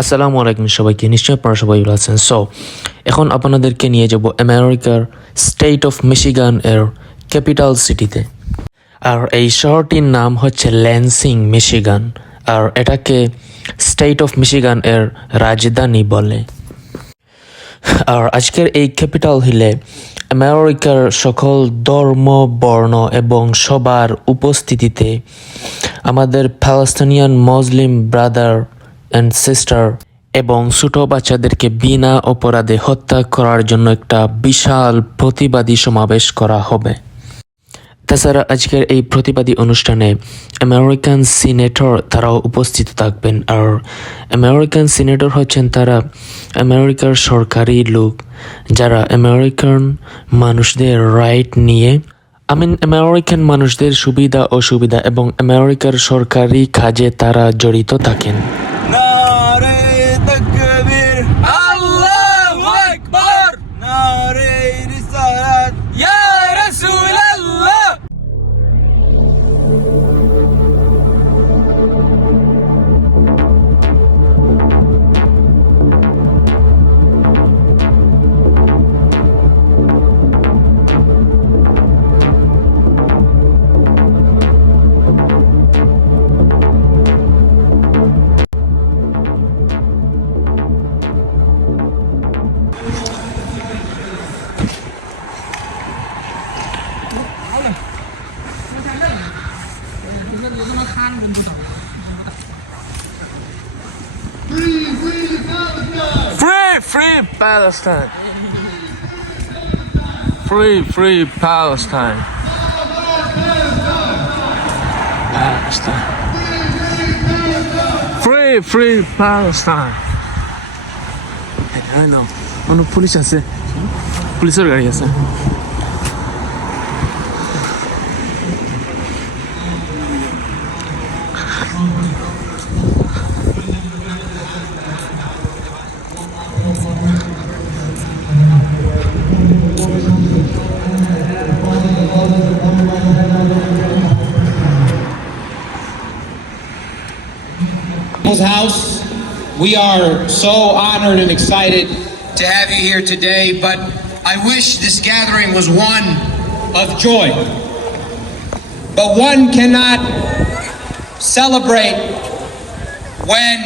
আসসালামু আলাইকুম সবাইকে, নিশ্চয়ই আপনারা সবাই ভালো আছেন। এখন আপনাদেরকে নিয়ে যাব আমেরিকার স্টেট অফ মিশিগান এর ক্যাপিটাল সিটিতে। আর এই শহরটির নাম হচ্ছে ল্যান্সিং, মিশিগান। আর এটাকে স্টেট অফ মিশিগান এর রাজধানী বলে। আর আজকের এই ক্যাপিটাল হিলে আমেরিকার সকল ধর্ম, বর্ণ এবং সবার উপস্থিতিতে আমাদের Palestinian Muslim brother and sister এবং ছোট বাচ্চাদেরকে বিনা অপরাধে হত্যা করার জন্য একটা বিশাল প্রতিবাদী সমাবেশ করা হবে। তাছাড়া আজকের এই প্রতিবাদী অনুষ্ঠানে আমেরিকান সিনেটর তারাও উপস্থিত থাকবেন। আর আমেরিকান সিনেটর হচ্ছেন তারা আমেরিকার সরকারি লোক, যারা আমেরিকান মানুষদের রাইট নিয়ে আমেরিকান মানুষদের সুবিধা অসুবিধা এবং আমেরিকার সরকারি কাজে তারা জড়িত থাকেন। Free Palestine! Free Palestine! Palestine! Free Palestine! I know. অন্য পুলিশ আছে, পুলিশের গাড়ি আছে। House, we are so honored and excited to have you here today, but I wish this gathering was one of joy. But one cannot celebrate when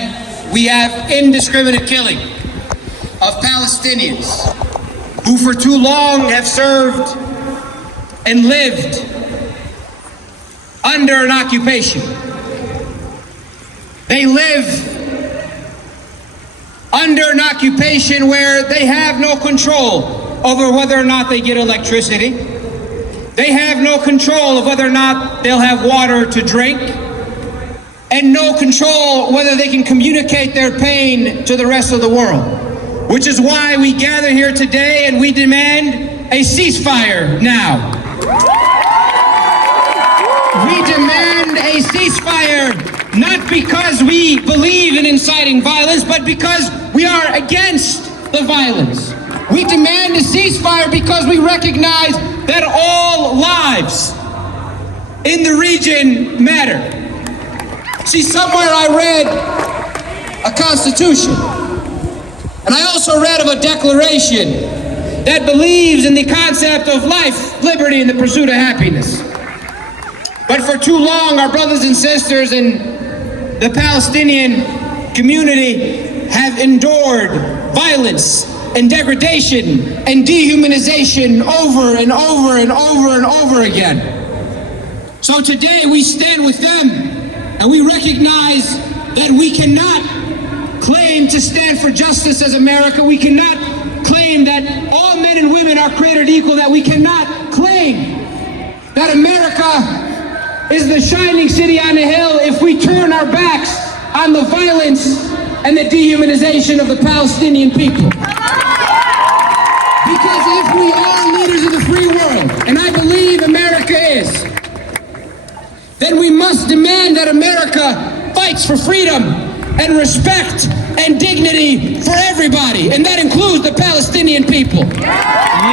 we have indiscriminate killing of Palestinians who for too long have served and lived under an occupation. They live under an occupation where they have no control over whether or not they get electricity. They have no control of whether or not they'll have water to drink, and no control whether they can communicate their pain to the rest of the world. Which is why we gather here today and we demand a ceasefire now. We demand a ceasefire not because we believe in inciting violence, but because we are against the violence. We demand a ceasefire because we recognize that all lives in the region matter. See, somewhere I read a constitution, and I also read of a declaration that believes in the concept of life, liberty, and the pursuit of happiness. But for too long, our brothers and sisters in the Palestinian community have endured violence and degradation and dehumanization over and over and over and over again. So today we stand with them and we recognize that we cannot claim to stand for justice as America. We cannot claim that all men and women are created equal, that we cannot claim that America is the shining city on the hill if we turn our backs on the violence and the dehumanization of the Palestinian people. Because if we are leaders of the free world, and I believe America is, then we must demand that America fights for freedom and respect and dignity for everybody, and that includes the Palestinian people.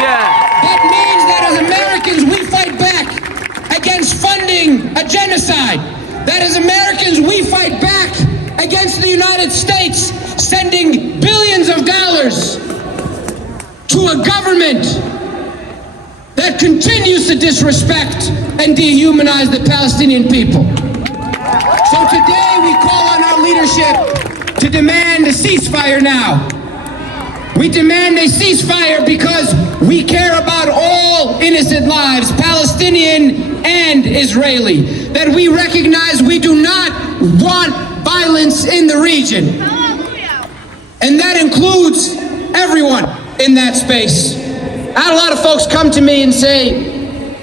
Yeah! That means that as Americans we fight back against funding a genocide. That as Americans we fight back against the United States billions of dollars to a government that continues to disrespect and dehumanize the Palestinian people. So today we call on our leadership to demand a ceasefire now. We demand a ceasefire because we care about all innocent lives, Palestinian and Israeli. That we recognize we do not want violence in the region. And that includes everyone in that space. I had a lot of folks come to me and say,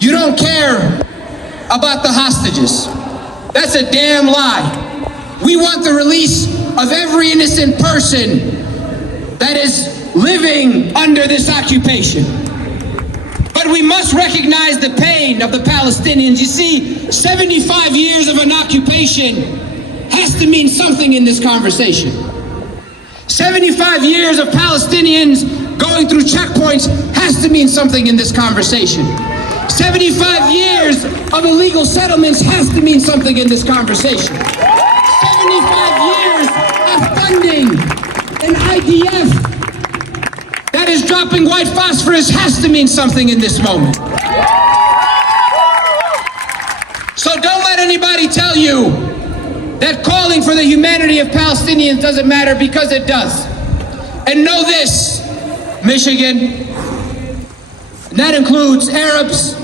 you don't care about the hostages. That's a damn lie. We want the release of every innocent person that is living under this occupation. But we must recognize the pain of the Palestinians. You see, 75 years of an occupation has to mean something in this conversation. 75 years of Palestinians going through checkpoints has to mean something in this conversation. 75 years of illegal settlements has to mean something in this conversation. 75 years of funding an IDF that is dropping white phosphorus has to mean something in this moment. So don't let anybody tell you that calling for the humanity of Palestinians doesn't matter, because it does. And know this, Michigan, that includes Arabs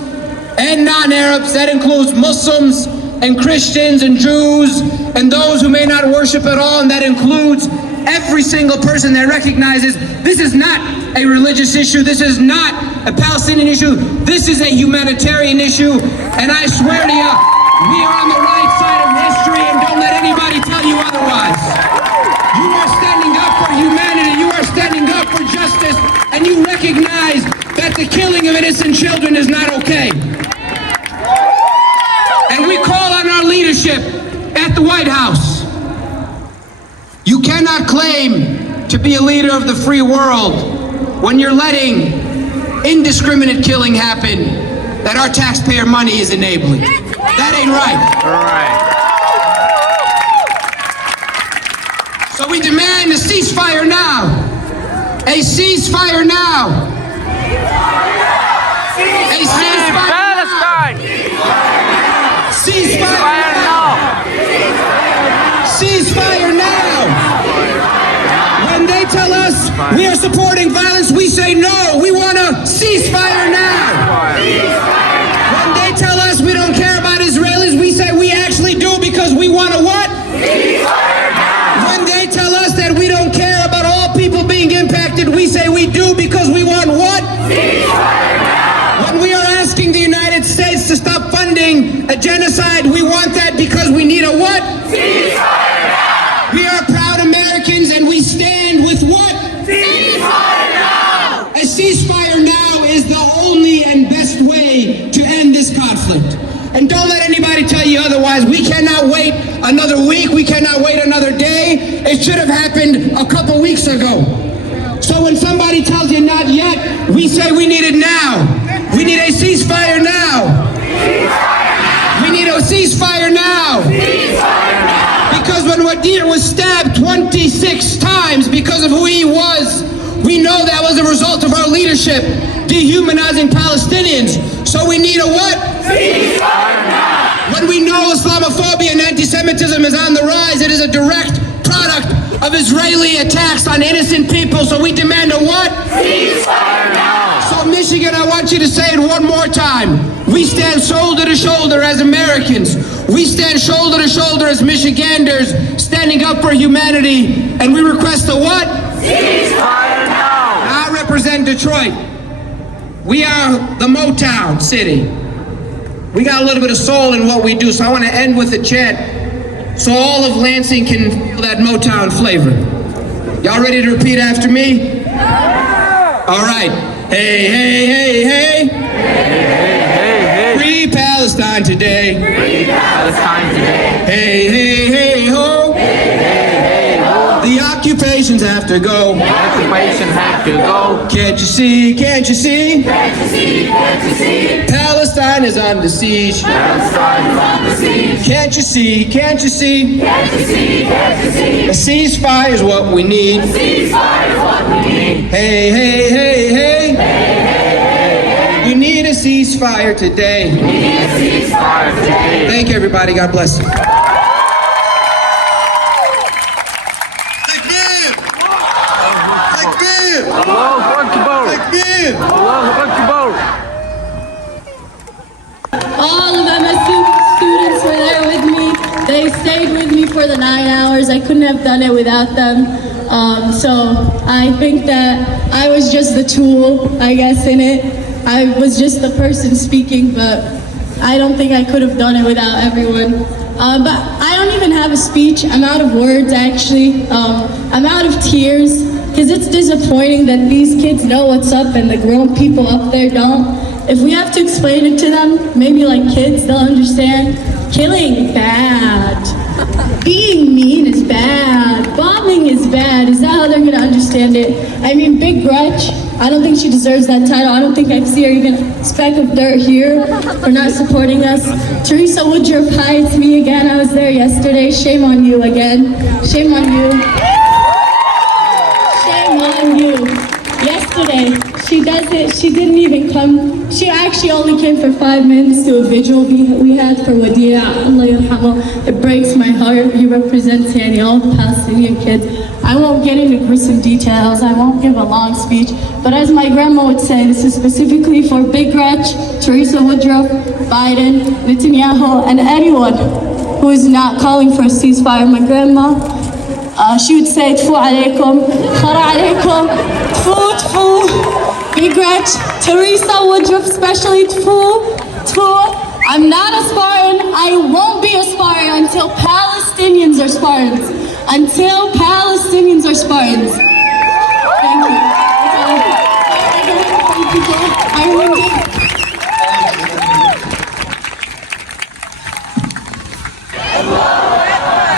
and non-Arabs, that includes Muslims and Christians and Jews and those who may not worship at all, and that includes every single person that recognizes this is not a religious issue, this is not a Palestinian issue, this is a humanitarian issue. And I swear to you, we are on the right side of history, and don't let anybody tell you otherwise. You are standing up for humanity, you are standing up for justice, and you recognize that the killing of innocent children is not okay. And we call on our leadership at the White House. You cannot claim to be a leader of the free world when you're letting indiscriminate killing happen that our taxpayer money is enabling. That ain't right. So we demand a ceasefire now. A ceasefire now. A ceasefire Palestine! Ceasefire now. Ceasefire now. When they tell us we are supporting violence, we say no. We want a ceasefire now. When they tell us we don't care about Israelis, we say we actually do, because we want a what? Ceasefire now. When they tell us that we don't care about all people being impacted, we say we do, because we want what? Ceasefire now. When we are asking the United States to stop funding a genocide, we want that because we need a what? Ceasefire now. We are proud Americans, and we stand with what? Ceasefire now. A ceasefire now is the only and best way to end this conflict. And don't let anybody tell you otherwise. We cannot wait another week. We cannot wait another day. It should have happened a couple weeks ago. So when somebody tells you not yet, we say we need it now. We need a ceasefire now. We need a ceasefire now. Because when Wadir was stabbed 26 times because of who he was, we know that was a result of our leadership dehumanizing Palestinians. So we need a what? Ceasefire now. When we know Islamophobia and anti-Semitism is on the rise, it is a direct product of Israeli attacks on innocent people. So we demand a what? Ceasefire now. So Michigan, I want you to say it one more time. We stand shoulder to shoulder as Americans. We stand shoulder to shoulder as Michiganders, standing up for humanity, and we request a what? Ceasefire now. I represent Detroit. We are the Motown city. We got a little bit of soul in what we do, so I want to end with a chant so all of Lansing can feel that Motown flavor. Y'all ready to repeat after me? All right. Hey, hey, hey, hey. Free Palestine today. Free Palestine today. Hey, hey, hey, ho. Hey, hey, hey, ho. The occupation occupations have to go. Occupation have to go. Can't you see? Can't you see? Can't you see? Can't you see? Palestine is under siege. Palestine is on the siege. Can't you see? Can't you see? Can't you see? Can't you see? A ceasefire is what we need. Ceasefire is what we need. Hey, hey, hey, hey. We need a ceasefire today. We need a ceasefire today. Thank you, everybody. God bless you. Allahu Akbar. Allahu Akbar. All of MSU students were there with me. They stayed with me for the 9 hours. I couldn't have done it without them. So I think that I was just the tool, I guess, in it. I was just the person speaking, but I don't think I could have done it without everyone. But I don't even have a speech. I'm out of words, actually. I'm out of tears because it's disappointing that these kids know what's up and the grown people up there don't. If we have to explain it to them, maybe like kids, they'll understand. Killing bad. Being mean is bad. Bombing is bad. Is that how they're gonna understand it? I mean, Big Gretch, I don't think she deserves that title. I don't think I see her even a speck of dirt here for not supporting us. Teresa Woodruff, hi, it's me again. I was there yesterday. Shame on you again. Shame on you. Shame on you. Yesterday, she does it. She didn't even come. She actually only came for 5 minutes to a vigil we had for Wadia. Allah yarhamah. It breaks my heart. He represents all the Palestinian kids. I won't get into gruesome details. I won't give a long speech. But as my grandma would say, this is specifically for Big Gretch, Teresa Woodruff, Biden, Netanyahu, and anyone who is not calling for a ceasefire. My grandma, she would say, Tfu alaykum, khara alaykum, tfu, tfu. Big Gretch, Teresa Woodruff, especially tfu, tfu. I'm not a Spartan. I won't be a Spartan until Palestinians are Spartans. Until Palestinians are Spartans. Thank you. I ruined it.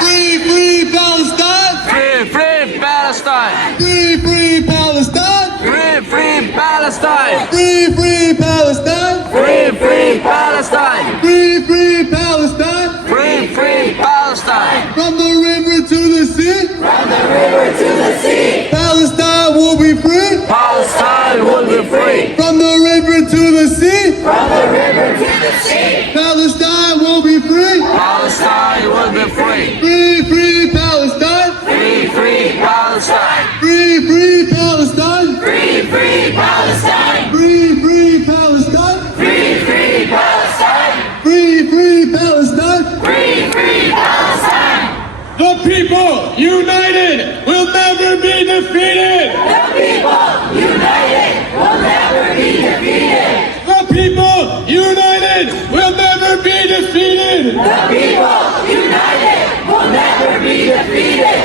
Free, free Palestine! Free, free Palestine. Free, free Palestine! Free, free Palestine. Free, free Palestine! Free, free Palestine. Free, free Palestine! Free, free Palestine. From the river to the sea, From the river to the sea. Palestine will be free. Palestine will be free. From the river to the sea, From the river to the sea. Palestine will be free. Palestine will be free. Free, free Palestine! Free, free Palestine. Free, free Palestine! Free, free Palestine. Free, free Palestine! Free, free Palestine. Free, free Palestine! Free, free Palestine. The people united will never be defeated! The people united will never be defeated. The people united will never be defeated! The people united will never be defeated.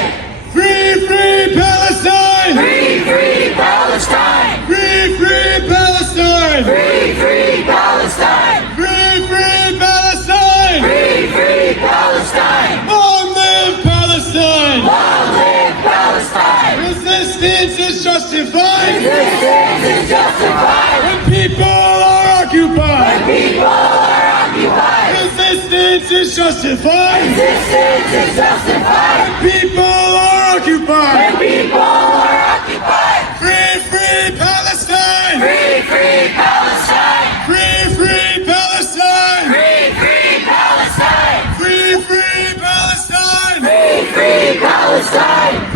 Free, free Palestine! Free, free Palestine. Free, free Palestine! Free, free Palestine. Free, free Palestine! Free, free Palestine. Long live Palestine! Long live Palestine. Resistance is justified Resistance is justified. when people are occupied! People are occupied. Resistance is justified Resistance is justified. when people are occupied! People are occupied. Free, free Palestine! Free, free Palestine. Free, free Palestine! Free, free Palestine. Free, free Palestine! Free, free Palestine.